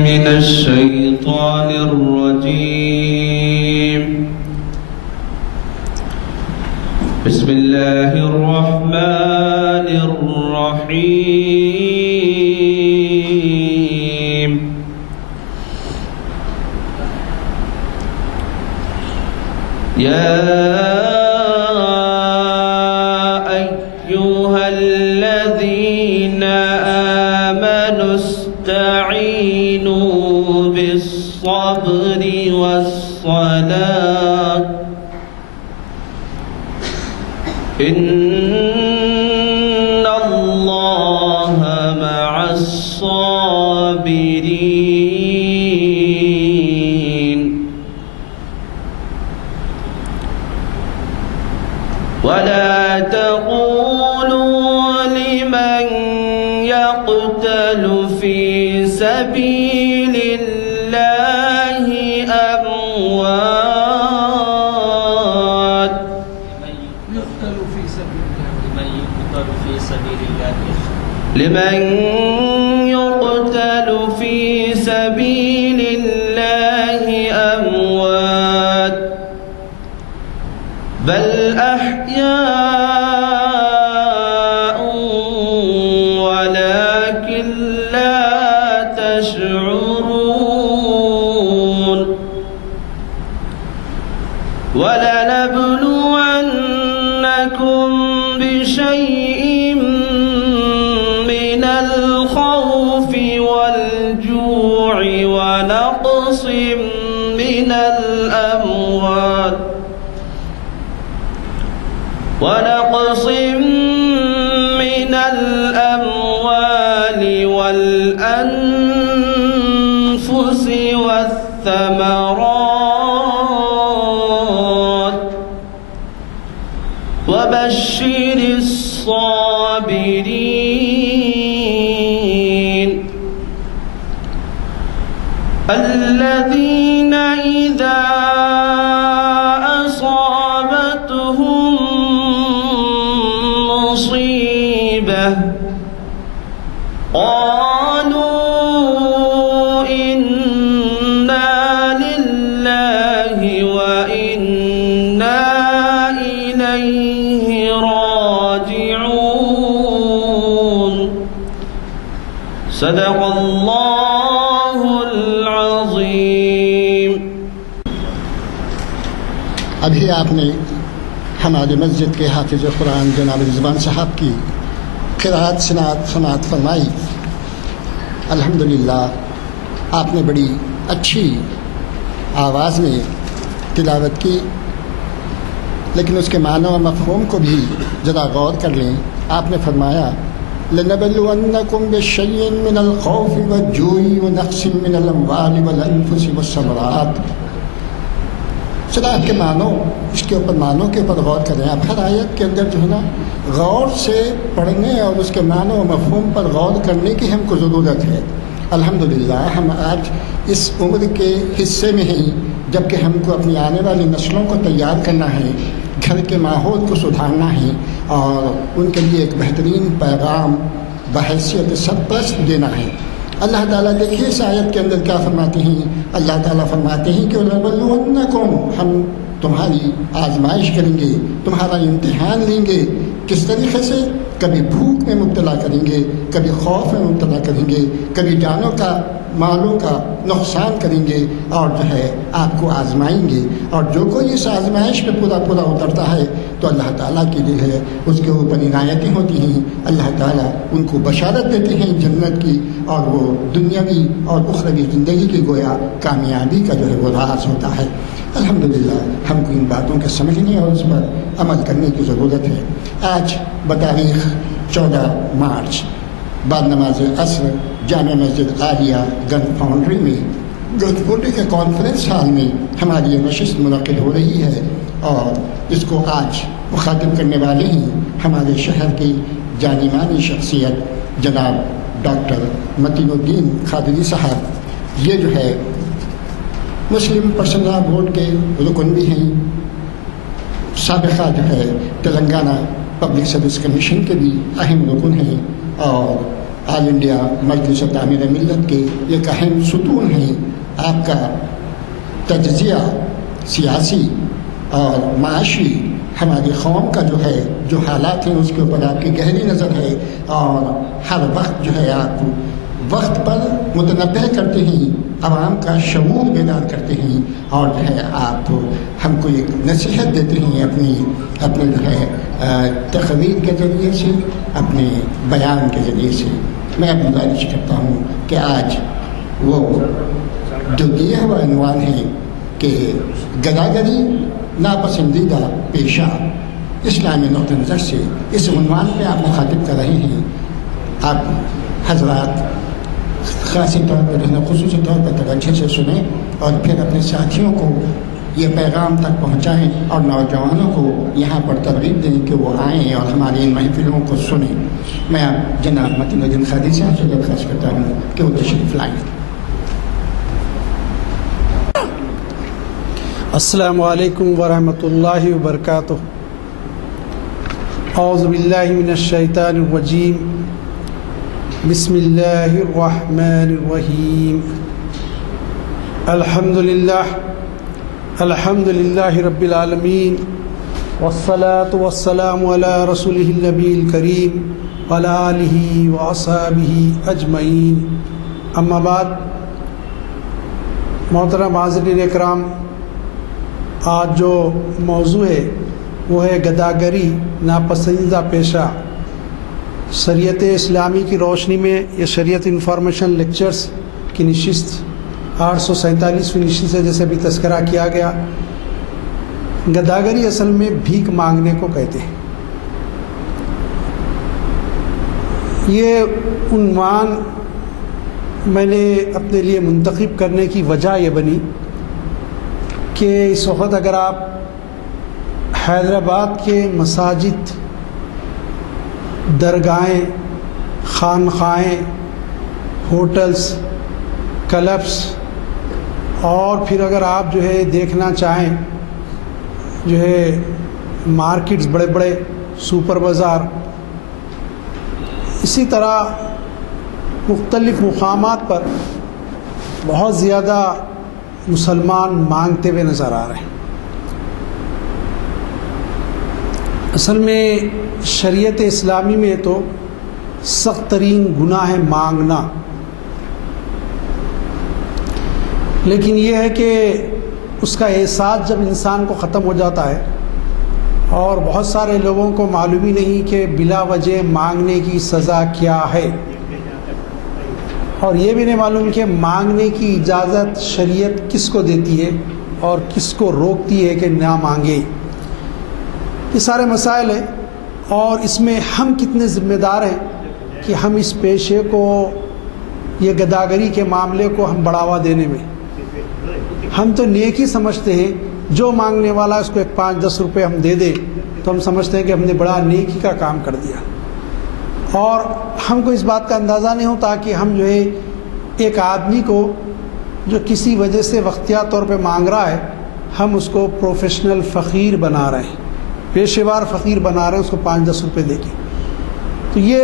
من الشيطان الرجيم. بسم الله الرحمن الرحيم. يا أيها الذين آمنوا استعينوا بالصبر والصلاة إن الله مع الصابرين. ولا تقولوا لمن يقتل في سبيل الله أموات. لمن يقتل في سبيل الله أموات بل أحياء ولكن لا تشعرون. ولنبلونكم بشيء من الخوف والجوع ونقص من الأموال والأنفس والثمرات وبشر الصابرين الذين إذا أصابتهم مصيبة قالوا إنا لله وإنا إليه راجعون. صدق الله العظيم. ابھی آپ نے ہماری مسجد کے حافظ قرآن جناب رضوان صاحب کی قرأت سماعت فرمائی. الحمدللہ آپ نے بڑی اچھی آواز میں تلاوت کی، لیکن اس کے معنی و مفہوم کو بھی ذرا غور کر لیں. آپ نے فرمایا لَنَبْلُوَنَّكُمْ بِشَيْءٍ مِّنَ الْخَوْفِ وَالْجُوعِ وَنَقْصٍ مِّنَ الْأَمْوَالِ وَالْأَنفُسِ وَالثَّمَرَاتِ. ذرا کے معنوں اس کے اوپر معنوں کے اوپر غور کریں. آپ ہر آیت کے اندر جو ہے نا غور سے پڑھنے اور اس کے معنوں و مفہوم پر غور کرنے کی ہم کو ضرورت ہے. الحمدللہ ہم آج اس عمر کے حصے میں ہیں جب کہ ہم کو اپنی آنے والی نسلوں کو تیار کرنا ہے، گھر کے ماحول کو سدھارنا ہے اور ان کے لیے ایک بہترین پیغام بحیثیت سرپرست دینا ہے. اللہ تعالیٰ دیکھیے اس آیت کے اندر کیا فرماتے ہیں. اللہ تعالیٰ فرماتے ہیں کہ لَنَبْلُوَنَّكُمْ، ہم تمہاری آزمائش کریں گے، تمہارا امتحان لیں گے. کس طریقے سے؟ کبھی بھوک میں مبتلا کریں گے، کبھی خوف میں مبتلا کریں گے، کبھی جانوں کا مالوں کا نقصان کریں گے اور جو ہے آپ کو آزمائیں گے. اور جو کوئی اس آزمائش پہ پورا اترتا ہے تو اللہ تعالیٰ کی جو ہے اس کے اوپر عنایتیں ہوتی ہیں. اللہ تعالیٰ ان کو بشارت دیتے ہیں جنت کی، اور وہ دنیاوی اور اخروی زندگی کی گویا کامیابی کا جو ہے وہ راز ہوتا ہے. الحمدللہ ہم کو ان باتوں کے سمجھنے اور اس پر عمل کرنے کی ضرورت ہے. آج بتاریخ 14 مارچ بعد نماز عصر جامع مسجد عالیہ گن فاؤنڈری میں گوجپوٹی کے کانفرنس ہال میں ہماری یہ نشست منعقد ہو رہی ہے، اور اس کو آج مخاطب کرنے والے ہیں ہمارے شہر کی جانی مانی شخصیت جناب ڈاکٹر متین الدین قادری صاحب. یہ جو ہے مسلم پرسنل بورڈ کے رکن بھی ہیں، سابقہ جو ہے تلنگانہ پبلک سروس کمیشن کے بھی اہم رکن ہیں، اور آل انڈیا مجلس تعمیر ملت کے ایک اہم ستون ہیں. آپ کا تجزیہ سیاسی اور معاشی ہماری قوم کا جو ہے جو حالات ہیں اس کے اوپر آپ کی گہری نظر ہے، اور ہر وقت جو ہے آپ وقت پر متنبہ کرتے ہیں، عوام کا شعور بیدار کرتے ہیں، اور جو ہے آپ ہم کو ایک نصیحت دیتے ہیں اپنے جو ہے تقریر کے ذریعے سے، اپنے بیان کے ذریعے سے. میں اب گزارش کرتا ہوں کہ آج وہ جو دیا ہوا عنوان ہے کہ گداگری ناپسندیدہ پیشہ اسلامی نقطہ نظر سے، اس عنوان پہ آپ مخاطب کر رہے ہیں. آپ حضرات خاصی طور پر خصوصی طور پر توجہ سے سنیں اور پھر اپنے ساتھیوں کو یہ پیغام تک پہنچائیں، اور نوجوانوں کو یہاں پر ترغیب دیں کہ وہ آئیں اور ہماری ان محفلوں کو سنیں. میں اب جناب متین الدین قادری صاحب سے درخواست کرتا ہوں کہ وہ تشریف لائیں. السلام علیکم ورحمۃ اللہ وبرکاتہ. اعوذ باللہ من الشیطان الرجیم. بسم اللہ الرحمن الرحیم. الحمد للہ رب العالمین، والصلاة والسلام علی رسولہ النبی الکریم وعلی آلہ واصحابہ اجمعین. اما بعد، محترم حاضرین اکرام، آج جو موضوع ہے وہ ہے گداگری ناپسندیدہ پیشہ. شریعت اسلامی کی روشنی میں یہ شریعت انفارمیشن لیکچرز کی نشست 847ویں نشست ہے، جیسے بھی تذکرہ کیا گیا. گداگری اصل میں بھیک مانگنے کو کہتے ہیں. یہ عنوان میں نے اپنے لیے منتخب کرنے کی وجہ یہ بنی کہ اس وقت اگر آپ حیدرآباد کے مساجد، درگاہیں، خانقاہیں، ہوٹلز، کلبس، اور پھر اگر آپ جو ہے دیکھنا چاہیں جو ہے مارکیٹس، بڑے بڑے سپر بازار، اسی طرح مختلف مقامات پر بہت زیادہ مسلمان مانگتے ہوئے نظر آ رہے ہیں. اصل میں شریعت اسلامی میں تو سخت ترین گناہ ہے مانگنا، لیکن یہ ہے کہ اس کا احساس جب انسان کو ختم ہو جاتا ہے، اور بہت سارے لوگوں کو معلوم ہی نہیں کہ بلا وجہ مانگنے کی سزا کیا ہے، اور یہ بھی نہیں معلوم کہ مانگنے کی اجازت شریعت کس کو دیتی ہے اور کس کو روکتی ہے کہ نہ مانگے. یہ سارے مسائل ہیں، اور اس میں ہم کتنے ذمہ دار ہیں کہ ہم اس پیشے کو، یہ گداگری کے معاملے کو ہم بڑھاوا دینے میں. ہم تو نیکی سمجھتے ہیں، جو مانگنے والا اس کو ایک 5-10 روپے ہم دے دیں تو ہم سمجھتے ہیں کہ ہم نے بڑا نیکی کا کام کر دیا، اور ہم کو اس بات کا اندازہ نہیں ہوتا کہ ہم جو ہے ایک آدمی کو جو کسی وجہ سے وقتیہ طور پہ مانگ رہا ہے، ہم اس کو پروفیشنل فقیر بنا رہے ہیں، پیشے وار فقیر بنا رہے ہیں اس کو 5-10 روپے دے کے. تو یہ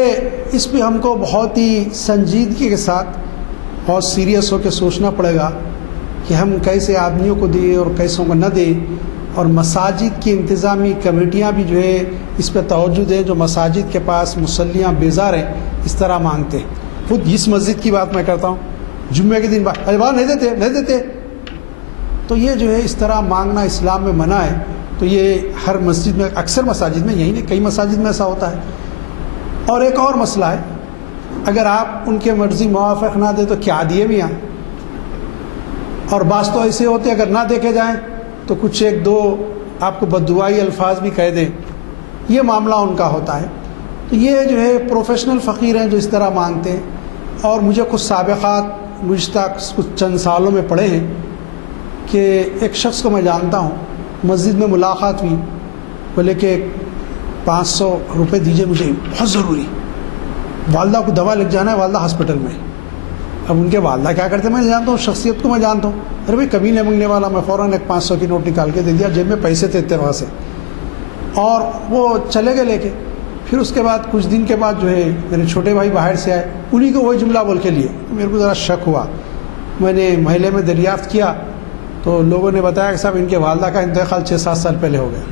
اس پہ ہم کو بہت ہی سنجیدگی کے ساتھ بہت سیریس ہو کے سوچنا پڑے گا کہ ہم کیسے آدمیوں کو دیں اور کیسوں کو نہ دیں. اور مساجد کی انتظامی کمیٹیاں بھی جو ہے اس پہ توجہ دیں، جو مساجد کے پاس مصلیاں بیزار ہیں اس طرح مانگتے ہیں. خود اس مسجد کی بات میں کرتا ہوں، جمعے کے دن نہیں دیتے، تو یہ جو ہے اس طرح مانگنا اسلام میں منع ہے. تو یہ ہر مسجد میں، اکثر مساجد میں، یہی نہیں کئی مساجد میں ایسا ہوتا ہے. اور ایک اور مسئلہ ہے، اگر آپ ان کے مرضی موافق نہ دیں تو کیا دیے بھی ہیں. اور بعض تو ایسے ہوتے اگر نہ دیکھے جائیں تو کچھ ایک دو آپ کو بددعائی الفاظ بھی کہہ دیں، یہ معاملہ ان کا ہوتا ہے. تو یہ جو ہے پروفیشنل فقیر ہیں جو اس طرح مانگتے ہیں. اور مجھے کچھ سابقات گزشتہ کچھ چند سالوں میں پڑے ہیں کہ ایک شخص کو میں جانتا ہوں، مسجد میں ملاقات ہوئی، بولے کہ 500 روپے دیجیے مجھے، بہت ضروری، والدہ کو دوا لگ جانا ہے، والدہ ہاسپٹل میں. اب ان کے والدہ کیا کرتے میں جانتا ہوں، شخصیت کو میں جانتا ہوں. ارے بھائی کبھی نہیں مانگنے والا، میں فوراً ایک 500 کی نوٹ نکال کے دے دیا، جیب میں پیسے تھے اتنے وہاں سے، اور وہ چلے گئے لے کے. پھر اس کے بعد کچھ دن کے بعد جو ہے میرے چھوٹے بھائی باہر سے آئے، انہی کو وہی جملہ بول کے لیے، میرے کو ذرا شک ہوا، میں نے محلے میں دریافت کیا تو لوگوں نے بتایا کہ صاحب ان کے والدہ کا انتقال 6-7 سال پہلے ہو گیا۔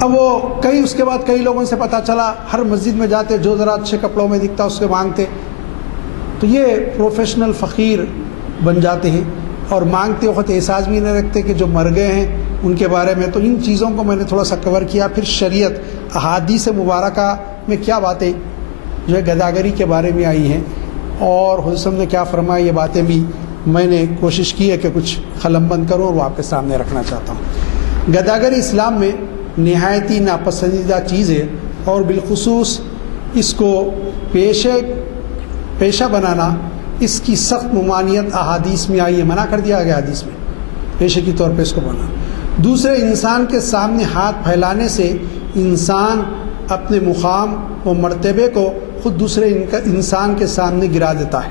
اب وہ اس کے بعد کئی لوگوں سے پتہ چلا، ہر مسجد میں جاتے جو ذرا اچھے کپڑوں میں دکھتا اس سے مانگتے، تو یہ پروفیشنل فقیر بن جاتے ہیں اور مانگتے وقت احساس بھی نہیں رکھتے کہ جو مر گئے ہیں ان کے بارے میں۔ تو ان چیزوں کو میں نے تھوڑا سا کور کیا۔ پھر شریعت احادیث مبارکہ میں کیا باتیں جو ہے گداگری کے بارے میں آئی ہیں اور حضرت صلی اللہ علیہ وسلم نے کیا فرمایا، یہ باتیں بھی میں نے کوشش کی ہے کہ کچھ قلم بند کروں اور وہ آپ کے سامنے رکھنا چاہتا ہوں۔ گداگری اسلام میں نہایت ہی ناپسندیدہ چیز ہے اور بالخصوص اس کو پیشہ بنانا، اس کی سخت ممانعت احادیث میں آئی ہے، منع کر دیا گیا حدیث میں پیشے کے طور پہ اس کو بنا۔ دوسرے انسان کے سامنے ہاتھ پھیلانے سے انسان اپنے مقام و مرتبے کو خود دوسرے انسان کے سامنے گرا دیتا ہے،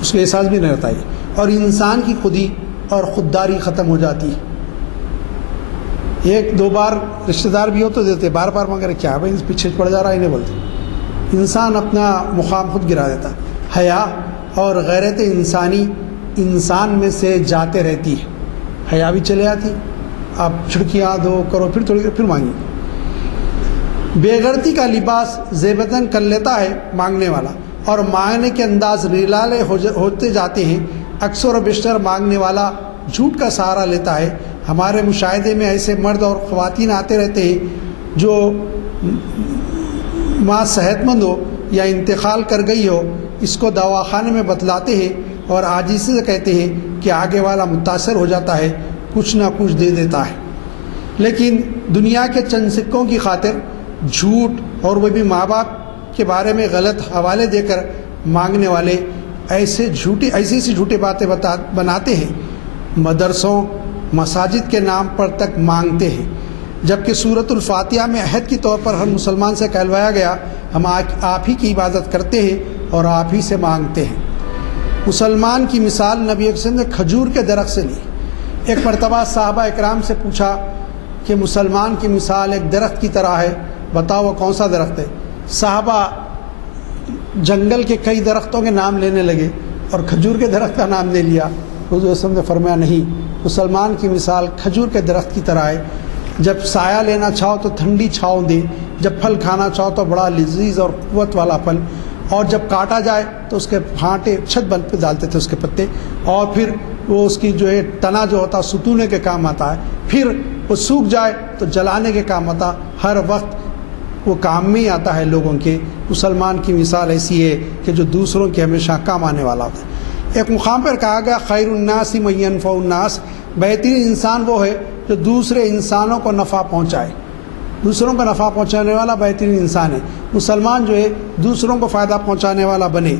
اس کو احساس بھی نہیں رہتا ہے، اور انسان کی خودی اور خودداری ختم ہو جاتی ہے۔ ایک دو بار رشتہ دار بھی ہو تو دیتے، بار بار مگر کیا بھائی پیچھے پڑ جا رہا ہے انہیں بولتے، انسان اپنا مقام خود گرا دیتا ہے۔ حیا اور غیرت انسانی انسان میں سے جاتے رہتی ہے، حیا بھی چلے آتی، آپ چھڑکیاں دو کرو پھر تھوڑی دیر پھر مانگی۔ بے غیرتی کا لباس زیبتاً کر لیتا ہے مانگنے والا، اور مانگنے کے انداز ریلالے ہوتے جاتے ہیں۔ اکثر و بیشتر مانگنے والا جھوٹ کا سہارا لیتا ہے۔ ہمارے مشاہدے میں ایسے مرد اور خواتین آتے رہتے ہیں جو ماں صحت مند ہو یا انتقال کر گئی ہو، اس کو دواخانے میں بتلاتے ہیں اور عاجزی سے کہتے ہیں کہ آگے والا متاثر ہو جاتا ہے، کچھ نہ کچھ دے دیتا ہے۔ لیکن دنیا کے چند سکوں کی خاطر جھوٹ، اور وہ بھی ماں باپ کے بارے میں غلط حوالے دے کر مانگنے والے ایسی جھوٹی باتیں بناتے ہیں، مدرسوں مساجد کے نام پر تک مانگتے ہیں، جبکہ سورۃ الفاتحہ میں عہد کے طور پر ہر مسلمان سے کہلوایا گیا ہم آپ ہی کی عبادت کرتے ہیں اور آپ ہی سے مانگتے ہیں۔ مسلمان کی مثال نبی اکرم نے کھجور کے درخت سے لی۔ ایک مرتبہ صحابہ اکرام سے پوچھا کہ مسلمان کی مثال ایک درخت کی طرح ہے، بتاؤ وہ کون سا درخت ہے؟ صحابہ جنگل کے کئی درختوں کے نام لینے لگے اور کھجور کے درخت کا نام لے لیا۔ حضور صلی اللہ علیہ وسلم نے فرمایا نہیں، مسلمان کی مثال کھجور کے درخت کی طرح ہے، جب سایہ لینا چاہو تو ٹھنڈی چھاؤں دے، جب پھل کھانا چاہو تو بڑا لذیذ اور قوت والا پھل، اور جب کاٹا جائے تو اس کے پھانٹے چھت بند پہ ڈالتے تھے اس کے پتے، اور پھر وہ اس کی جو ہے تنا جو ہوتا ستونے کے کام آتا ہے، پھر وہ سوکھ جائے تو جلانے کے کام آتا، ہر وقت وہ کام میں ہی آتا ہے لوگوں کے۔ مسلمان کی مثال ایسی ہے کہ جو دوسروں کے ہمیشہ کام آنے والا ہوتا ہے۔ ایک مقام پر کہا گیا خیر الناس من ینفع الناس، بہترین انسان وہ ہے جو دوسرے انسانوں کو نفع پہنچائے، دوسروں کو نفع پہنچانے والا بہترین انسان ہے۔ مسلمان جو ہے دوسروں کو فائدہ پہنچانے والا بنے۔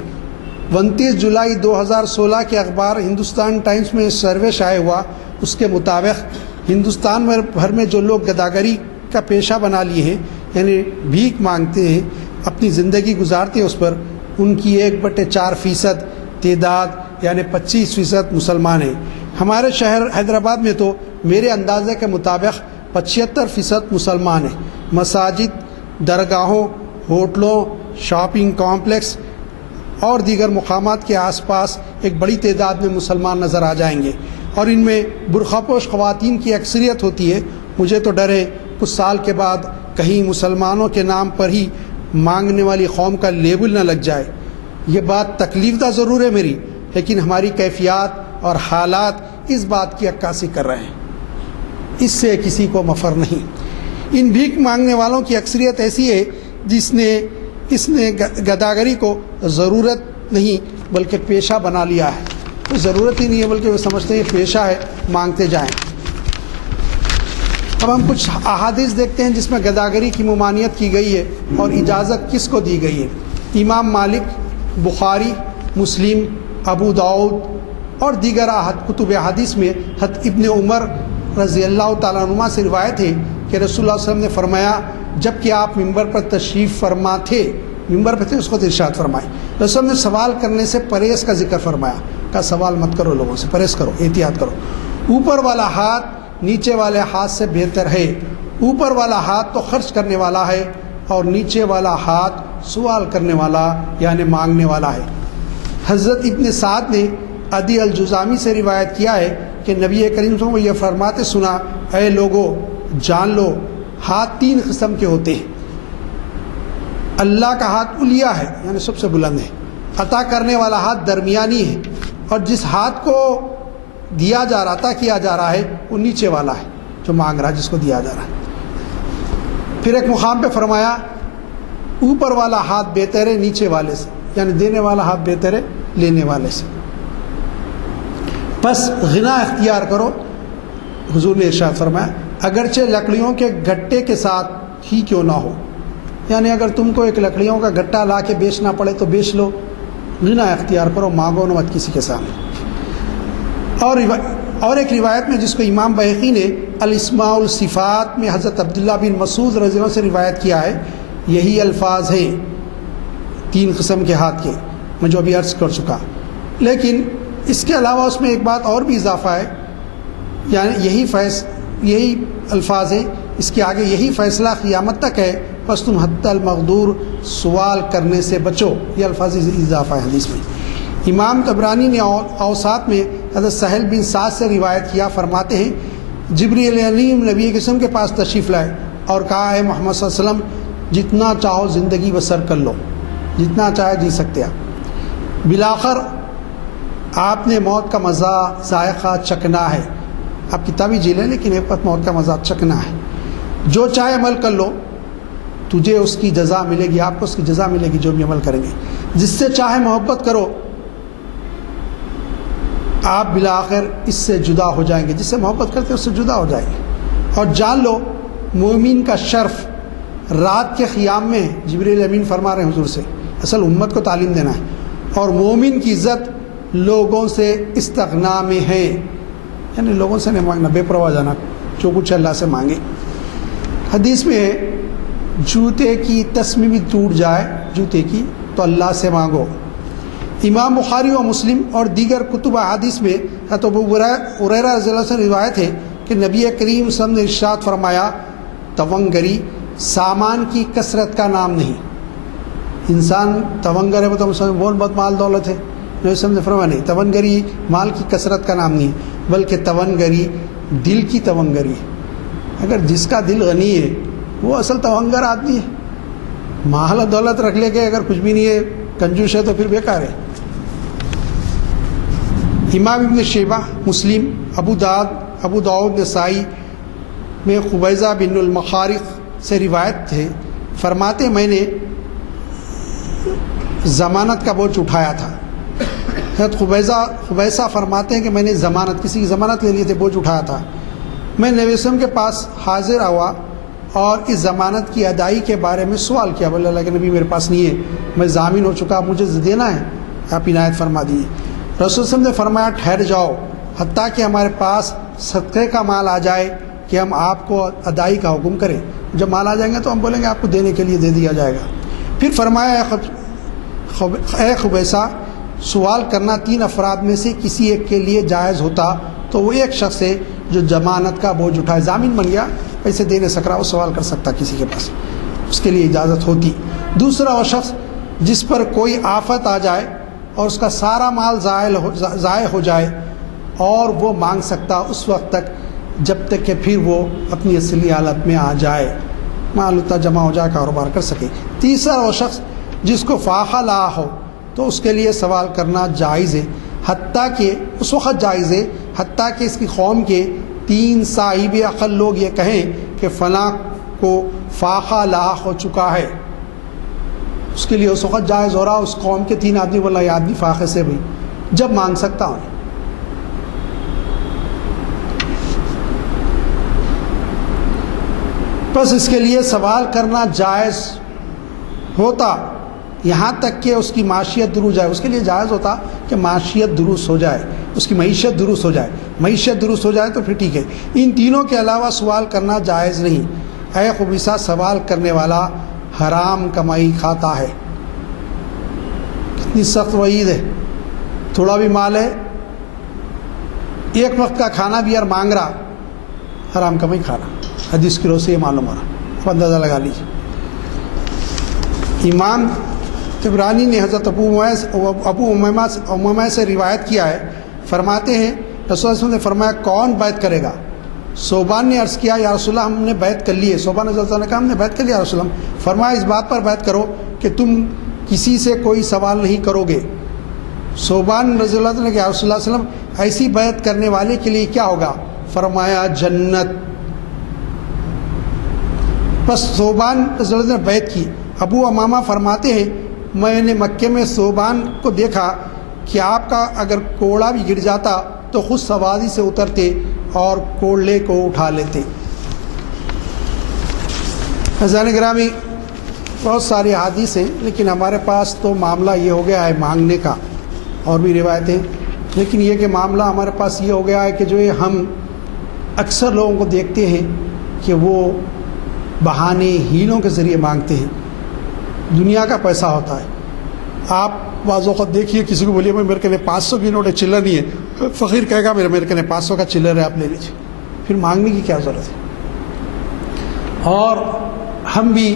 29 جولائی 2016 کے اخبار ہندوستان ٹائمز میں سروے شائع ہوا، اس کے مطابق ہندوستان بھر میں جو لوگ گداگری کا پیشہ بنا لیے ہیں، یعنی بھیک مانگتے ہیں، اپنی زندگی گزارتے ہیں اس پر، ان کی 1/4% تعداد یعنی 25% مسلمان ہیں۔ ہمارے شہر حیدرآباد میں تو میرے اندازے کے مطابق 75% مسلمان ہیں۔ مساجد، درگاہوں، ہوٹلوں، شاپنگ کمپلیکس اور دیگر مقامات کے آس پاس ایک بڑی تعداد میں مسلمان نظر آ جائیں گے، اور ان میں برقع پوش خواتین کی اکثریت ہوتی ہے۔ مجھے تو ڈر ہے کچھ سال کے بعد کہیں مسلمانوں کے نام پر ہی مانگنے والی قوم کا لیبل نہ لگ جائے۔ یہ بات تکلیف دہ ضرور ہے میری، لیکن ہماری کیفیات اور حالات اس بات کی عکاسی کر رہے ہیں، اس سے کسی کو مفر نہیں۔ ان بھیک مانگنے والوں کی اکثریت ایسی ہے اس نے گداگری کو ضرورت نہیں بلکہ پیشہ بنا لیا ہے۔ تو ضرورت ہی نہیں ہے بلکہ وہ سمجھتے ہیں پیشہ ہے، مانگتے جائیں۔ اب ہم کچھ احادیث دیکھتے ہیں جس میں گداگری کی ممانعت کی گئی ہے اور اجازت کس کو دی گئی ہے۔ امام مالک، بخاری، مسلم، ابو داؤد اور دیگر کتب احادیث میں حضرت ابن عمر رضی اللہ تعالیٰ عنہما سے روایت ہے کہ رسول اللہ صلی اللہ علیہ وسلم نے فرمایا جب کہ آپ ممبر پر تشریف فرما تھے، ممبر پہ تھے، اس کو ارشاد فرمائے، رسول نے سوال کرنے سے پرہیز کا ذکر فرمایا، کہا سوال مت کرو، لوگوں سے پرہیز کرو، احتیاط کرو۔ اوپر والا ہاتھ نیچے والے ہاتھ سے بہتر ہے، اوپر والا ہاتھ تو خرچ کرنے والا ہے اور نیچے والا ہاتھ سوال کرنے والا یعنی مانگنے والا ہے۔ حضرت ابن سعد نے عدی الجزامی سے روایت کیا ہے کہ نبی کریم صلی اللہ علیہ وسلم کو یہ فرماتے سنا، اے لوگو جان لو ہاتھ 3 قسم کے ہوتے ہیں۔ اللہ کا ہاتھ علیا ہے یعنی سب سے بلند ہے، عطا کرنے والا ہاتھ درمیانی ہے، اور جس ہاتھ کو دیا جا رہا عطا کیا جا رہا ہے وہ نیچے والا ہے جو مانگ رہا ہے، جس کو دیا جا رہا ہے۔ پھر ایک مقام پہ فرمایا اوپر والا ہاتھ بہتر ہے نیچے والے سے، یعنی دینے والا ہاتھ بہتر ہے لینے والے سے۔ بس غنا اختیار کرو، حضور نے ارشاد فرمایا اگرچہ لکڑیوں کے گٹے کے ساتھ ہی کیوں نہ ہو، یعنی اگر تم کو ایک لکڑیوں کا گٹا لا کے بیچنا پڑے تو بیچ لو، غنا اختیار کرو، مانگو نہ مت کسی کے سامنے۔ اور ایک روایت میں جس کو امام بہقی نے الاسماء الصفات میں حضرت عبداللہ بن مسعود رضی اللہ عنہ سے روایت کیا ہے، یہی الفاظ ہیں 3 قسم کے ہاتھ کے، میں جو ابھی عرض کر چکا۔ لیکن اس کے علاوہ اس میں ایک بات اور بھی اضافہ ہے، یعنی یہی الفاظ ہیں، اس کے آگے یہی فیصلہ قیامت تک ہے، بس تم حتی المقدور سوال کرنے سے بچو، یہ الفاظ اضافہ ہے حدیث میں۔ امام طبرانی نے اوساط میں حضرت سہل بن سعد سے روایت کیا، فرماتے ہیں جبریل امین نبی قسم کے پاس تشریف لائے اور کہا ہے محمد صلی اللہ علیہ وسلم جتنا چاہو زندگی بسر کر لو، جتنا چاہے جی سکتے آپ، بالآخر آپ نے موت کا مزہ ذائقہ چکنا ہے، آپ کتابی جی لیں لیکن ایک وقت موت کا مزہ چکنا ہے، جو چاہے عمل کر لو تجھے اس کی جزا ملے گی، آپ کو اس کی جزا ملے گی جو بھی عمل کریں گے، جس سے چاہے محبت کرو آپ بالآخر اس سے جدا ہو جائیں گے، جس سے محبت کرتے اس سے جدا ہو جائیں گے، اور جان لو مومن کا شرف رات کے قیام میں، جبریل امین فرما رہے ہیں حضور سے، اصل امت کو تعلیم دینا ہے، اور مومن کی عزت لوگوں سے استغنا میں ہے، یعنی لوگوں سے نہیں مانگنا، بے پرواہ جانا، جو کچھ اللہ سے مانگے۔ حدیث میں جوتے کی تسمہ بھی ٹوٹ جائے جوتے کی تو اللہ سے مانگو۔ امام بخاری و مسلم اور دیگر کتب احادیث میں حضرت ابو ہریرہ رضی اللہ عنہ سے روایت ہے کہ نبی کریم صلی اللہ علیہ وسلم نے ارشاد فرمایا تونگری سامان کی کثرت کا نام نہیں، انسان تونگر ہے تو بہت بہت مال دولت ہے، نبی صلی اللہ علیہ وسلم نے فرمایا نہیں، تونگری مال کی کثرت کا نام نہیں بلکہ تونگری دل کی تونگری ہے۔ اگر جس کا دل غنی ہے وہ اصل تونگر آدمی ہے، مال دولت رکھ لے کے اگر کچھ بھی نہیں ہے کنجوس ہے تو پھر بیکار ہے۔ امام ابن شیبہ، مسلم، ابو داؤد نسائی میں خبیزہ بن المخارق سے روایت ہے، فرماتے میں نے ضمانت کا بوجھ اٹھایا تھا۔ حضرت خبیصہ فرماتے ہیں کہ میں نے کسی کی ضمانت لے لیے تھے، بوجھ اٹھایا تھا، میں نبی وسلم کے پاس حاضر ہوا اور اس ضمانت کی ادائی کے بارے میں سوال کیا، بولے اللہ کے نبی میرے پاس نہیں ہے، میں ضامن ہو چکا، مجھے دینا ہے، آپ عنایت فرما دیجیے۔ رسول صلی اللہ علیہ وسلم نے فرمایا ٹھہر جاؤ حتیٰ کہ ہمارے پاس صدقے کا مال آ جائے کہ ہم آپ کو ادائی کا حکم کریں، جب مال آ جائیں گے تو ہم بولیں گے آپ کو دینے کے لیے دے دیا جائے گا۔ پھر فرمایا اے خبیصہ سوال کرنا 3 افراد میں سے کسی ایک کے لیے جائز ہوتا تو وہ ایک شخص ہے جو ضمانت کا بوجھ اٹھائے، ضامن بن گیا، پیسے دے نہیں سک رہا، وہ سوال کر سکتا کسی کے پاس، اس کے لیے اجازت ہوتی۔ دوسرا وہ شخص جس پر کوئی آفت آ جائے اور اس کا سارا مال ضائع ہو جائے اور وہ مانگ سکتا اس وقت تک جب تک کہ پھر وہ اپنی اصلی حالت میں آ جائے، مال اتنا جمع ہو جائے، کاروبار کر سکے۔ تیسرا وہ شخص جس کو فاقہ لا ہو تو اس کے لیے سوال کرنا جائز ہے، حتیٰ کہ اس وقت جائز ہے حتیٰ کہ اس کی قوم کے 3 صاحب عقل لوگ یہ کہیں کہ فلاں کو فاقہ لاحق ہو چکا ہے، اس کے لیے اس وقت جائز ہو رہا، اس قوم کے 3 آدمی بولا یہ آدمی فاقے سے بھی جب مانگ سکتا ہوں۔ بس اس کے لیے سوال کرنا جائز ہوتا یہاں تک کہ اس کی معیشت درست جائے، اس کے لیے جائز ہوتا کہ معیشت درست ہو جائے، اس کی معیشت درست ہو جائے، معیشت درست ہو جائے تو پھر ٹھیک ہے، ان تینوں کے علاوہ سوال کرنا جائز نہیں۔ اے خبیثہ سوال کرنے والا حرام کمائی کھاتا ہے، کتنی سخت وعید ہے، تھوڑا بھی مال ہے، ایک وقت کا کھانا بھی اور مانگ رہا، حرام کمائی کھا رہا۔ حدیث کی روز سے یہ معلوم ہو رہا، آپ اندازہ لگا لیجیے۔ امام طبرانی نے حضرت ابو امامہ سے روایت کیا ہے، فرماتے ہیں رسول اللہ صلی اللہ علیہ وسلم نے فرمایا کون بیعت کرے گا؟ صوبان نے عرض کیا یا رسول اللہ ہم نے بیعت کر لی ہے۔ صوبان رضی اللہ عنہ نے کہا ہم نے بیعت کر لیا رسول اللہ۔ فرمایا اس بات پر بیعت کرو کہ تم کسی سے کوئی سوال نہیں کرو گے۔ صوبان رضی اللہ عنہ نے کہا رسول اللہ صلی اللہ علیہ وسلم ایسی بیعت کرنے والے کے لیے کیا ہوگا؟ فرمایا جنت۔ بس صوبان رضی اللہ عنہ نے بیعت کی۔ ابو امامہ فرماتے ہیں میں نے مکے میں صوبان کو دیکھا کہ آپ کا اگر کوڑا بھی گر جاتا تو خود سواری سے اترتے اور کوڑلے کو اٹھا لیتے۔ عزیزان گرامی، بہت ساری حدیث ہیں، لیکن ہمارے پاس تو معاملہ یہ ہو گیا ہے مانگنے کا، اور بھی روایتیں، لیکن یہ کہ معاملہ ہمارے پاس یہ ہو گیا ہے کہ جو ہم اکثر لوگوں کو دیکھتے ہیں کہ وہ بہانے ہیلوں کے ذریعے مانگتے ہیں۔ دنیا کا پیسہ ہوتا ہے، آپ بعض اوقات دیکھیے کسی کو بولیے میرے کنے 500 کی نوٹ ہے، چلر نہیں ہے، فقیر کہے گا میرے کنے 500 کا چلر ہے، آپ لے لیجیے، پھر مانگنے کی کیا ضرورت ہے؟ اور ہم بھی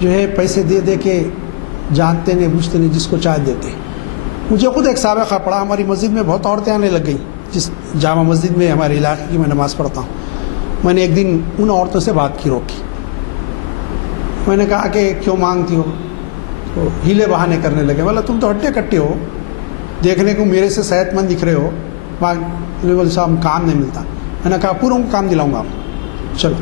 جو ہے پیسے دے دے کے جانتے نہیں بوجھتے نہیں، جس کو چاہے دیتے ہیں۔ مجھے خود ایک سابقہ پڑا، ہماری مسجد میں بہت عورتیں آنے لگ گئیں، جس جامع مسجد میں ہمارے علاقے کی میں نماز پڑھتا ہوں۔ میں نے ایک دن ان عورتوں سے بات کی، روکی، میں نے کہا کہ کیوں مانگتی ہو؟ تو ہیلے بہانے کرنے لگے، بولا تم تو ہٹے کٹے ہو، دیکھنے کو میرے سے صحت مند دکھ رہے ہو، بولے صاحب کام نہیں ملتا۔ میں نے کہا پوروں کو کام دلاؤں گا آپ، چلو۔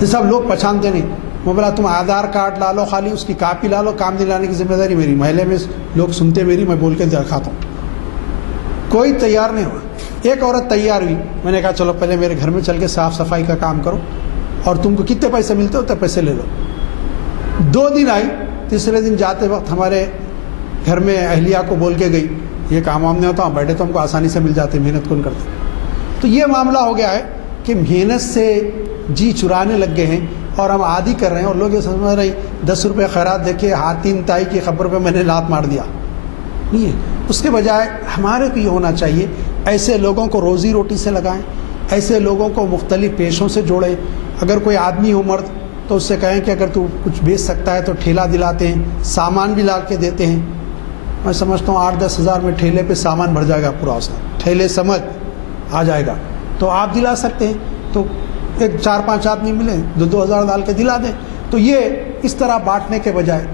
یہ سب لوگ پہچانتے نہیں، میں بولا تم آدھار کارڈ لا لو، خالی اس کی کاپی لا لو، کام دلانے کی ذمہ داری میری، محلے میں لوگ سنتے میری، میں بول کے دکھاتا ہوں۔ کوئی تیار نہیں ہوا۔ ایک عورت تیار ہوئی، میں نے کہا چلو پہلے میرے گھر میں چل کے صاف صفائی کا کام کرو، اور تم کو کتنے پیسے ملتے ہو اتنے پیسے لے لو۔ 2 دن آئی، تیسرے دن جاتے وقت ہمارے گھر میں اہلیہ کو بول کے گئی یہ کام وام نہیں ہوتا، بیٹھے تو ہم کو آسانی سے مل جاتے، محنت کون کرتے۔ تو یہ معاملہ ہو گیا ہے کہ محنت سے جی چرانے لگ گئے ہیں، اور ہم عادی کر رہے ہیں، اور لوگ یہ سمجھ رہے ہیں 10 روپے خیرات دیکھے ہاتین تائی کی خبر پہ میں نے لات مار دیا، نہیں ہے۔ اس کے بجائے ہمارے کو یہ ہونا چاہیے ایسے لوگوں کو روزی روٹی سے لگائیں، ایسے لوگوں کو مختلف پیشوں سے جوڑیں۔ اگر کوئی آدمی ہو مرد تو اس سے کہیں کہ اگر تو کچھ بیچ سکتا ہے تو ٹھیلا دلاتے ہیں، سامان بھی لا کے دیتے ہیں۔ میں سمجھتا ہوں 8-10 ہزار میں ٹھیلے پہ سامان بھر جائے گا پورا، اس کا ٹھیلے سمجھ آ جائے گا، تو آپ دلا سکتے ہیں۔ تو ایک 4-5 آدمی ملیں، 2-2 ہزار ڈال کے دلا دیں۔ تو یہ اس طرح بانٹنے کے بجائے،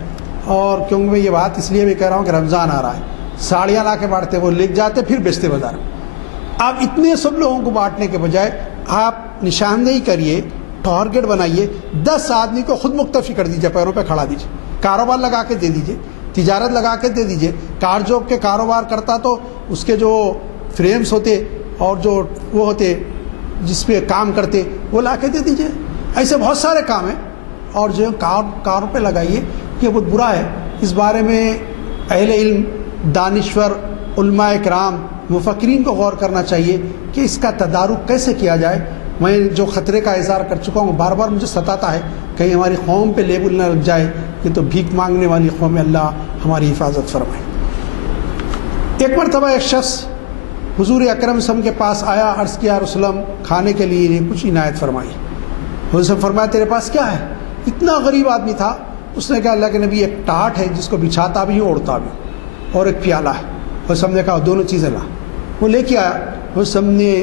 اور کیونکہ میں یہ بات اس لیے بھی کہہ رہا ہوں کہ رمضان آ رہا ہے، ساڑیاں لا کے بانٹتے، وہ لکھ جاتے پھر بیچتے بازار میں۔ آپ اتنے سب لوگوں کو بانٹنے کے بجائے آپ نشاندہی کریے، ٹارگیٹ بنائیے، 10 آدمی کو خود مکتفی کر دیجیے، پیروں پہ کھڑا دیجیے، کاروبار لگا کے دے دیجیے، تجارت لگا کے دے دیجیے۔ کار جوب کے کاروبار کرتا تو اس کے جو فریمز ہوتے اور جو وہ ہوتے جس پہ کام کرتے وہ لا کے دے دیجیے۔ ایسے بہت سارے کام ہیں، اور جو کاروں پہ لگائیے، یہ بہت برا ہے۔ اس بارے میں اہل علم، دانشور، علماء کرام، مفکرین کو غور کرنا چاہیے کہ اس کا تدارک کیسے کیا جائے۔ میں جو خطرے کا اظہار کر چکا ہوں، بار بار مجھے ستاتا ہے کہیں ہماری قوم پہ لیبل نہ لگ جائے کہ تو بھیک مانگنے والی قوم، اللہ ہماری حفاظت فرمائے۔ ایک مرتبہ ایک شخص حضور اکرم صلی اللہ علیہ وسلم کے پاس آیا، عرض کیا رسول اللہ کھانے کے لیے کچھ عنایت فرمائی۔ حضور فرمایا تیرے پاس کیا ہے؟ اتنا غریب آدمی تھا، اس نے کہا اللہ کے نبی ایک ٹاٹ ہے جس کو بچھاتا بھی ہوں اوڑھتا بھی ہوں، اور ایک پیالہ ہے۔ حضور نے کہا دونوں چیزیں لا۔ وہ لے کے آیا، حضور نے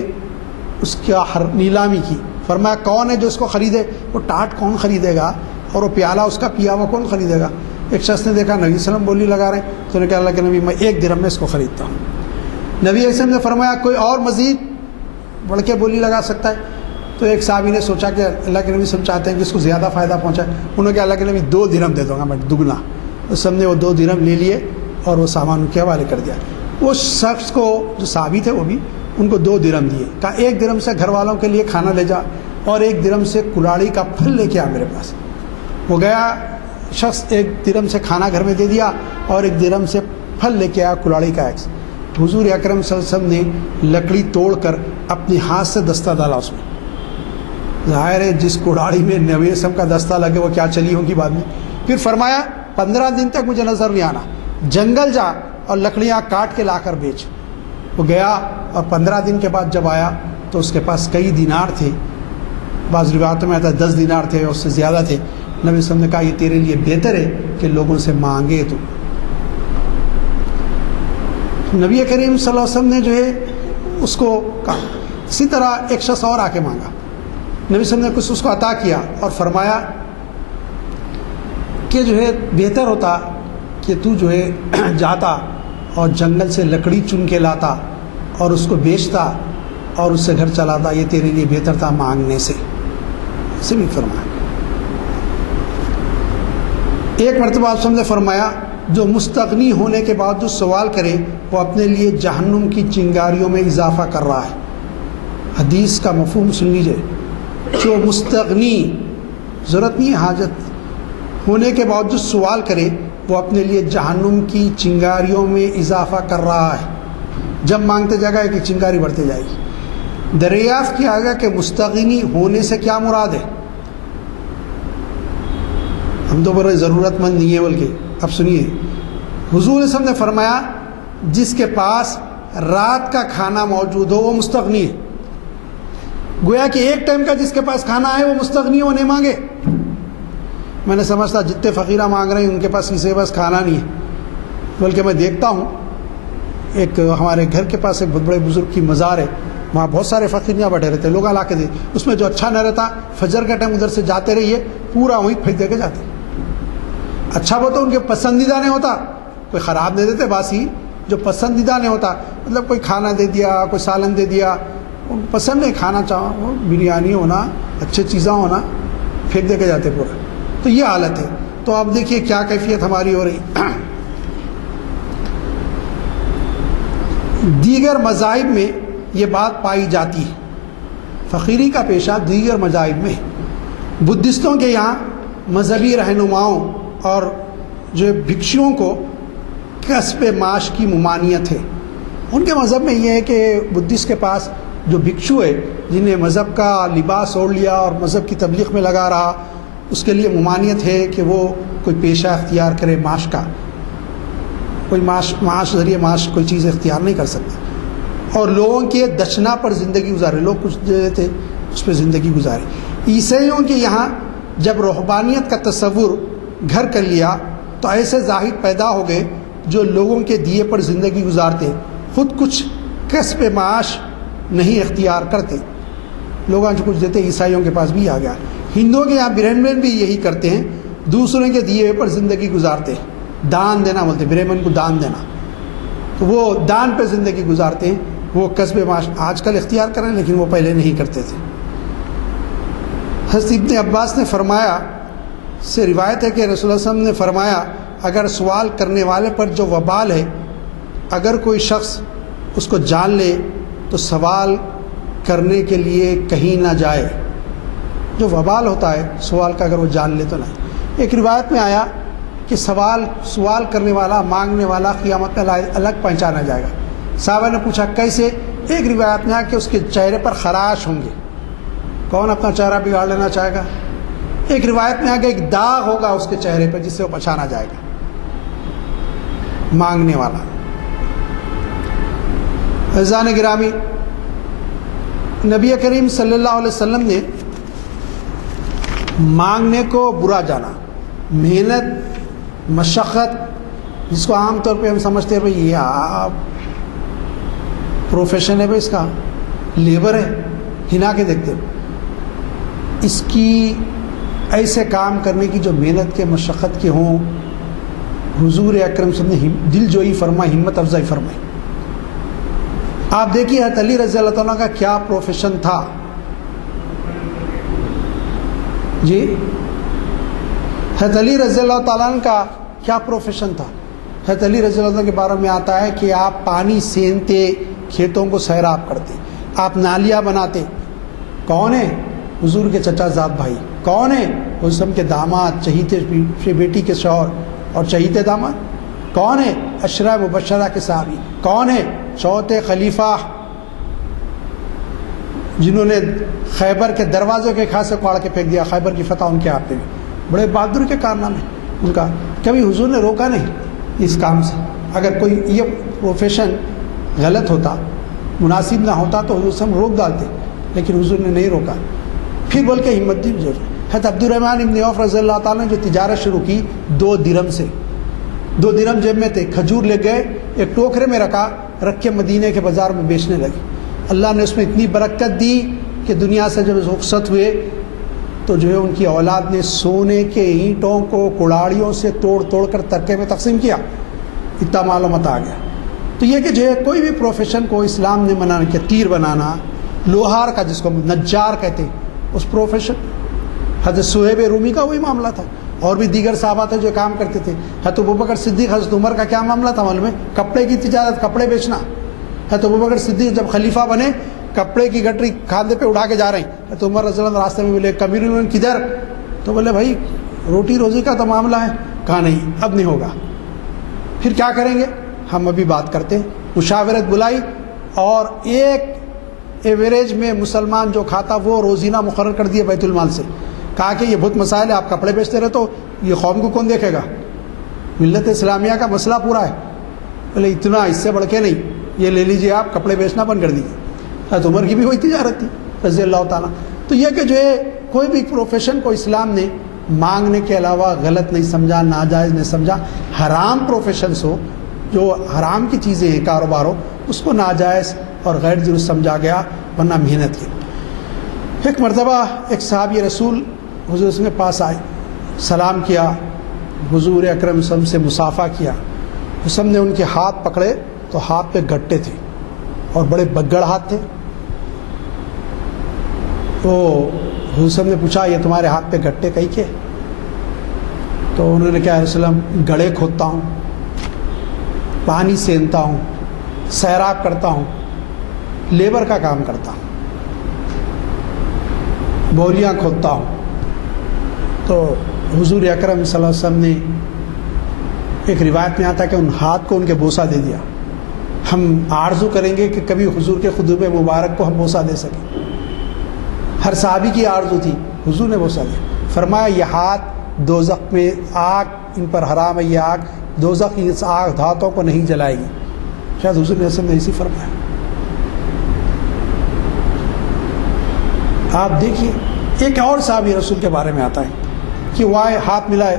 اس کا نیلامی کی، فرمایا کون ہے جو اس کو خریدے؟ وہ ٹاٹ کون خریدے گا، اور وہ پیالہ اس کا پیا ہوا کون خریدے گا؟ ایک شخص نے دیکھا نبی صلی اللہ علیہ وسلم بولی لگا رہے ہیں، تو انہوں نے کہا اللہ کے نبی میں 1 درہم میں اس کو خریدتا ہوں۔ نبی علیہ السلام نے فرمایا کوئی اور مزید بڑھ کے بولی لگا سکتا ہے؟ تو ایک صحابی نے سوچا کہ اللہ کے نبی سب چاہتے ہیں کہ اس کو زیادہ فائدہ پہنچائے، انہوں نے کہا اللہ کے نبی 2 درہم دے دوں گا میں دگنا۔ اس سب نے وہ 2 درہم لے لیے اور وہ سامان ان کے حوالے کر دیا۔ وہ شخص کو جو صحابی تھے وہ بھی ان کو 2 درہم دیے، کہا 1 درہم سے گھر والوں کے لیے کھانا لے جا، اور 1 درہم سے کلاڑی کا پھل لے کے آ میرے پاس۔ وہ گیا، شخص 1 درہم سے کھانا گھر میں دے دیا اور 1 درہم سے پھل لے کے آیا کلاڑی کا ایک۔ حضور اکرم صلی اللہ علیہ وسلم نے لکڑی توڑ کر اپنے ہاتھ سے دستہ ڈالا اس میں۔ ظاہر ہے جس کلاڑی میں نبی علیہ السلام کا دستہ لگے وہ کیا چلی ہوگی بعد میں۔ پھر فرمایا 15 دن تک مجھے نظر نہیں آنا، جنگل جا اور لکڑیاں کاٹ کے لا کر بیچ۔ وہ گیا اور 15 دن کے بعد جب آیا تو اس کے پاس کئی دینار تھے، بعض روایتوں میں آتا ہے 10 دینار تھے اور اس سے زیادہ تھے. نبی صلی اللہ علیہ وسلم نے کہا یہ تیرے لیے بہتر ہے کہ لوگوں سے مانگے. تو نبی کریم صلی اللہ علیہ وسلم نے جو ہے اس کو کہا. اسی طرح ایک شخص اور آ کے مانگا, نبی صلی اللہ علیہ وسلم نے کچھ اس کو عطا کیا اور فرمایا کہ جو ہے بہتر ہوتا کہ تو جو ہے جاتا اور جنگل سے لکڑی چن کے لاتا اور اس کو بیچتا اور اس سے گھر چلاتا, یہ تیرے لیے بہتر تھا مانگنے سے. اسے بھی فرمایا. ایک مرتبہ آپ نے فرمایا جو مستغنی ہونے کے بعد جو سوال کرے وہ اپنے لیے جہنم کی چنگاریوں میں اضافہ کر رہا ہے. حدیث کا مفہوم سن لیجئے, جو مستغنی ضرورت نہیں ہے حاجت ہونے کے بعد جو سوال کرے وہ اپنے لیے جہنم کی چنگاریوں میں اضافہ کر رہا ہے. جب مانگتے جائے گا کہ چنگاری بڑھتے جائے گی. دریافت کیا گیا کہ مستغنی ہونے سے کیا مراد ہے. ہم تو بڑے ضرورت مند نہیں ہیں بلکہ اب سنیے, حضور صلی اللہ علیہ وسلم نے فرمایا جس کے پاس رات کا کھانا موجود ہو وہ مستغنی ہے. گویا کہ ایک ٹائم کا جس کے پاس کھانا ہے وہ مستغنی ہونے مانگے. میں نے سمجھتا جتنے فقیرہ مانگ رہے ہیں ان کے پاس کسی کے پاس کھانا نہیں ہے, بلکہ میں دیکھتا ہوں ایک ہمارے گھر کے پاس ایک بہت بڑے بزرگ کی مزار ہے, وہاں بہت سارے فقیر یہاں بیٹھے رہتے, لوگ لا کے دے, اس میں جو اچھا نہ رہتا فجر کا ٹائم ادھر سے جاتے رہیے پورا وہیں پھینک دے کے جاتے. اچھا وہ تو ان کے پسندیدہ نہیں ہوتا, کوئی خراب دے دیتے باسی, جو پسندیدہ نہیں ہوتا مطلب کوئی کھانا دے دیا, کوئی سالن دے دیا, پسند نہیں کھانا چاہو, وہ بریانی ہونا, اچھے چیزاں ہونا, پھینک دے کے جاتے پورا. تو یہ حالت ہے. تو آپ دیکھیے کیا کیفیت ہماری ہو رہی. دیگر مذاہب میں یہ بات پائی جاتی ہے, فقیری کا پیشہ دیگر مذاہب میں. بدھسٹوں کے یہاں مذہبی رہنماؤں اور جو بھکشوؤں کو کسب معاش کی ممانعت ہے. ان کے مذہب میں یہ ہے کہ بدھسٹ کے پاس جو بھکشو ہے جنہیں مذہب کا لباس اوڑھ لیا اور مذہب کی تبلیغ میں لگا رہا, اس کے لیے ممانعت ہے کہ وہ کوئی پیشہ اختیار کرے معاش کا, کوئی معاش ذریعے معاش کوئی چیز اختیار نہیں کر سکتا, اور لوگوں کے دشنا پر زندگی گزارے, لوگ کچھ دے تھے اس پہ زندگی گزارے. عیسائیوں کے یہاں جب رہبانیت کا تصور گھر کر لیا تو ایسے زاہد پیدا ہو گئے جو لوگوں کے دیے پر زندگی گزارتے, خود کچھ کسب معاش نہیں اختیار کرتے. لوگ جو کچھ دیتے عیسائیوں کے پاس بھی آ گیا. ہندوؤں کے یہاں برہمن بھی یہی کرتے ہیں, دوسروں کے دیے پر زندگی گزارتے ہیں. دان دینا بولتے, برہمن کو دان دینا, تو وہ دان پہ زندگی گزارتے ہیں. وہ کسب معاش آج کل اختیار کریں لیکن وہ پہلے نہیں کرتے تھے. حضرت ابن عباس نے فرمایا, سے روایت ہے کہ رسول اللہ صلی اللہ علیہ وسلم نے فرمایا اگر سوال کرنے والے پر جو وبال ہے, اگر کوئی شخص اس کو جان لے تو سوال کرنے کے لیے کہیں نہ جائے. جو وبال ہوتا ہے سوال کا اگر وہ جان لے تو نہیں. ایک روایت میں آیا کہ سوال کرنے والا, مانگنے والا قیامت میں الگ پہچانا جائے گا. صحابہ نے پوچھا کیسے؟ ایک روایت میں آیا کہ اس کے چہرے پر خراش ہوں گے. کون اپنا چہرہ بگاڑ لینا چاہے گا؟ ایک روایت میں آ کہ ایک داغ ہوگا اس کے چہرے پر جس سے وہ پہچانا جائے گا مانگنے والا. عزیزان گرامی, نبی کریم صلی اللہ علیہ وسلم نے مانگنے کو برا جانا. محنت, مشقت, جس کو عام طور پہ ہم سمجھتے ہیں بھائی یہ پروفیشن ہے, بھائی اس کا لیبر ہے, ہنا کے دیکھتے, اس کی ایسے کام کرنے کی جو محنت کے مشقت کے ہوں, حضور اکرم صلی اللہ علیہ وسلم نے دل جوئی فرمائی, ہمت افزائی فرمائی. آپ دیکھیے حضرت علی رضی اللہ تعالیٰ کا کیا پروفیشن تھا جی. حضرت علی رضی اللہ تعالیٰ کا کیا پروفیشن تھا. حضرت علی رضی اللہ کے بارے میں آتا ہے کہ آپ پانی سینتے, کھیتوں کو سیراب کرتے, آپ نالیاں بناتے. کون ہے؟ حضور کے چچا زاد بھائی. کون ہے؟ حضور کے داماد, چہیتے بیٹی کے شوہر اور چہیتے داماد. کون ہے؟ عشرہ مبشرہ کے صحابی. کون ہے؟ چوتھے خلیفہ جنہوں نے خیبر کے دروازے کے خاصے کوڑ کے پھینک دیا. خیبر کی فتح ان کے ہاتھ میں, بڑے بہادر کے کارنامے ان کا. کبھی حضور نے روکا نہیں اس کام سے. اگر کوئی یہ پروفیشن غلط ہوتا, مناسب نہ ہوتا تو حضور سے ہم روک ڈالتے, لیکن حضور نے نہیں روکا. پھر بول کے ہمت دی ضرور. حضرت عبد الرحمن ابن عوف رضی اللہ تعالیٰ نے جو تجارت شروع کی 2 درہم سے، 2 درہم جیب میں تھے، کھجور لے گئے، ایک ٹوکرے میں رکھ کے مدینے کے بازار میں بیچنے لگے. اللہ نے اس میں اتنی برکت دی کہ دنیا سے جب رخصت ہوئے تو جو ہے ان کی اولاد نے سونے کے اینٹوں کو کڑاڑیوں سے توڑ کر ترکے میں تقسیم کیا. اتنا معلومات آ گیا. تو یہ کہ جو ہے کوئی بھی پروفیشن کو اسلام نے منع کیا. تیر بنانا، لوہار کا جس کو نجار کہتے ہیں اس پروفیشن، حضرت صہیب رومی کا وہی معاملہ تھا. اور بھی دیگر صحابہ تھے جو کام کرتے تھے. حضرت ابوبکر صدیق، حضرت عمر کا کیا معاملہ تھا معلوم ہے؟ کپڑے کی تجارت، کپڑے بیچنا. حضرت ابوبکر صدیق جب خلیفہ بنے کپڑے کی گٹری کھاندے پہ اٹھا کے جا رہے ہیں. حضرت عمر رضی اللہ عنہ راستے میں ملے، کبیر کدھر؟ تو بولے بھائی روٹی روزی کا تو معاملہ ہے. کہا نہیں اب نہیں ہوگا. پھر کیا کریں گے؟ ہم ابھی بات کرتے ہیں. مشاورت بلائی اور ایک ایوریج میں مسلمان جو کھاتا وہ روزینہ مقرر کر دیا بیت المال سے. کہا کہ یہ بہت مسائل ہے، آپ کپڑے بیچتے رہے تو یہ قوم کو کون دیکھے گا؟ ملت اسلامیہ کا مسئلہ پورا ہے. بولے اتنا، اس سے بڑھ کے نہیں، یہ لے لیجئے، آپ کپڑے بیچنا بند کر دیجیے. حضرت عمر کی بھی وہی تجارت تھی رضی اللہ تعالیٰ. تو یہ کہ جو ہے کوئی بھی پروفیشن کو اسلام نے مانگنے کے علاوہ غلط نہیں سمجھا، ناجائز نہیں سمجھا. حرام پروفیشنس ہو، جو حرام کی چیزیں ہیں، کاروبار ہو، اس کو ناجائز اور غیر درست سمجھا گیا، ورنہ محنت کی. ایک مرتبہ ایک صحابی رسول حضور کے پاس آئے، سلام کیا، حضور اکرم صلی اللہ علیہ وسلم سے مصافحہ کیا. حسن نے ان کے ہاتھ پکڑے تو ہاتھ پہ گھٹے تھے اور بڑے بگڑ ہاتھ تھے. تو حسن نے پوچھا یہ تمہارے ہاتھ پہ گھٹے کئی کے؟ تو انہوں نے کہا رسول اللہ گڑھے کھودتا ہوں، پانی سینتا ہوں، سیراب کرتا ہوں، لیبر کا کام کرتا ہوں، بوریاں کھودتا ہوں. تو حضور اکرم صلی اللہ علیہ وسلم نے، ایک روایت میں آتا ہے کہ ان ہاتھ کو ان کے بوسہ دے دیا. ہم آرزو کریں گے کہ کبھی حضور کے خطبہ مبارک کو ہم بوسہ دے سکیں. ہر صحابی کی آرزو تھی، حضور نے بوسہ دیا. فرمایا یہ ہاتھ دوزخ میں آگ ان پر حرام ہے، یہ آگ دوزخ اس آگ ہاتھوں کو نہیں جلائے گی. شاید حضور نے اسی فرمایا. آپ دیکھیے ایک اور صحابی رسول کے بارے میں آتا ہے کہ وہ آئے، ہاتھ ملائے،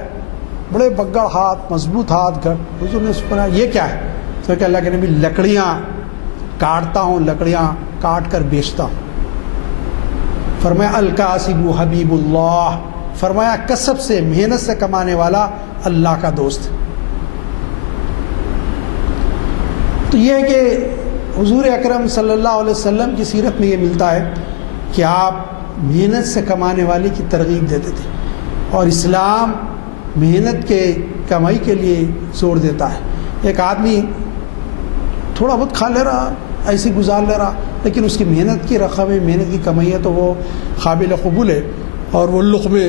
بڑے بگڑ ہاتھ، مضبوط ہاتھ. حضور نے فرمایا یہ کیا ہے؟ تو کہ اللہ کے نبی لکڑیاں کاٹتا ہوں، لکڑیاں کاٹ کر بیچتا ہوں. فرمایا الکاسب حبیب اللہ، فرمایا کسب سے، محنت سے کمانے والا اللہ کا دوست. تو یہ ہے کہ حضور اکرم صلی اللہ علیہ وسلم کی سیرت میں یہ ملتا ہے کہ آپ محنت سے کمانے والے کی ترغیب دیتے تھے، اور اسلام محنت کے کمائی کے لیے زور دیتا ہے. ایک آدمی تھوڑا بہت کھا لے رہا، ایسی گزار لے رہا، لیکن اس کی محنت کی رقم ہے، محنت کی کمائی ہے، تو وہ قابل قبول ہے. اور وہ لقمے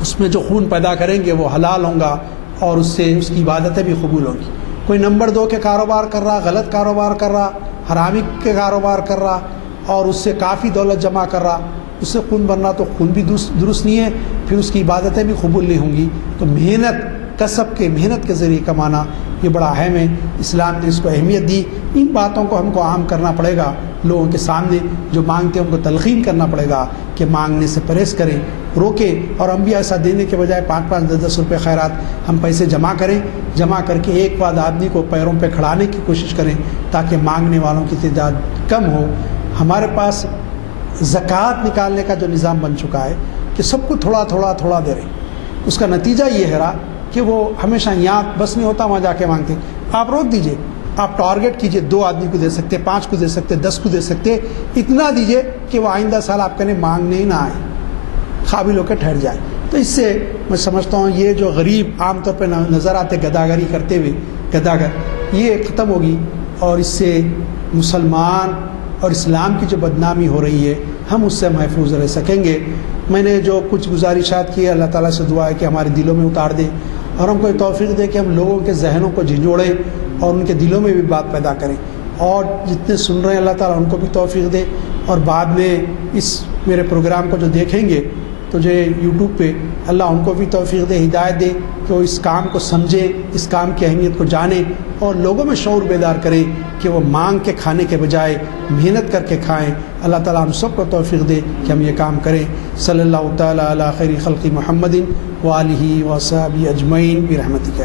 اس میں جو خون پیدا کریں گے وہ حلال ہوں گا، اور اس سے اس کی عبادتیں بھی قبول ہوں گی. کوئی نمبر 2 کے کاروبار کر رہا، غلط کاروبار کر رہا، حرامی کے کاروبار کر رہا، اور اس سے کافی دولت جمع کر رہا، اس سے خون بننا تو خون بھی درست نہیں ہے، پھر اس کی عبادتیں بھی قبول نہیں ہوں گی. تو محنت کے ذریعے کمانا یہ بڑا اہم ہے. اسلام نے اس کو اہمیت دی. ان باتوں کو ہم کو عام کرنا پڑے گا. لوگوں کے سامنے جو مانگتے ہیں ان کو تلقین کرنا پڑے گا کہ مانگنے سے پرہیز کریں، روکیں. اور ہم بھی ایسا دینے کے بجائے 5-5 10-10 روپے خیرات ہم پیسے جمع کریں، جمع کر کے ایک بعد آدمی کو پیروں پہ کھڑانے کی کوشش کریں تاکہ مانگنے والوں کی تعداد کم ہو. ہمارے پاس زکوٰۃ نکالنے کا جو نظام بن چکا ہے کہ سب کو تھوڑا تھوڑا تھوڑا دے رہے ہیں، اس کا نتیجہ یہ ہے رہا کہ وہ ہمیشہ یہاں بس نہیں ہوتا، وہاں جا کے مانگتے. آپ روک دیجئے، آپ ٹارگٹ کیجئے، 2 آدمی کو دے سکتے، 5 کو دے سکتے، 10 کو دے سکتے. اتنا دیجئے کہ وہ آئندہ سال آپ کہنے مانگنے ہی نہ آئے، قابل ہو کے ٹھہر جائے. تو اس سے میں سمجھتا ہوں یہ جو غریب عام طور پہ نظر آتے گداگری کرتے ہوئے، گداگر، یہ ختم ہوگی، اور اس سے مسلمان اور اسلام کی جو بدنامی ہو رہی ہے ہم اس سے محفوظ رہ سکیں گے. میں نے جو کچھ گزارشات کی، اللہ تعالیٰ سے دعا ہے کہ ہمارے دلوں میں اتار دے، اور ہم کو توفیق دے کہ ہم لوگوں کے ذہنوں کو جھنجھوڑیں اور ان کے دلوں میں بھی بات پیدا کریں. اور جتنے سن رہے ہیں اللہ تعالیٰ ان کو بھی توفیق دے، اور بعد میں اس میرے پروگرام کو جو دیکھیں گے تو جو یوٹیوب پہ اللہ ان کو بھی توفیق دے، ہدایت دے کہ وہ اس کام کو سمجھیں، اس کام کی اہمیت کو جانیں اور لوگوں میں شعور بیدار کریں کہ وہ مانگ کے کھانے کے بجائے محنت کر کے کھائیں۔ اللہ تعالیٰ ہم سب کو توفیق دے کہ ہم یہ کام کریں۔ صلی اللہ تعالیٰ علی خیر خلق محمد وآلہ وصحبہ اجمعین برحمتک۔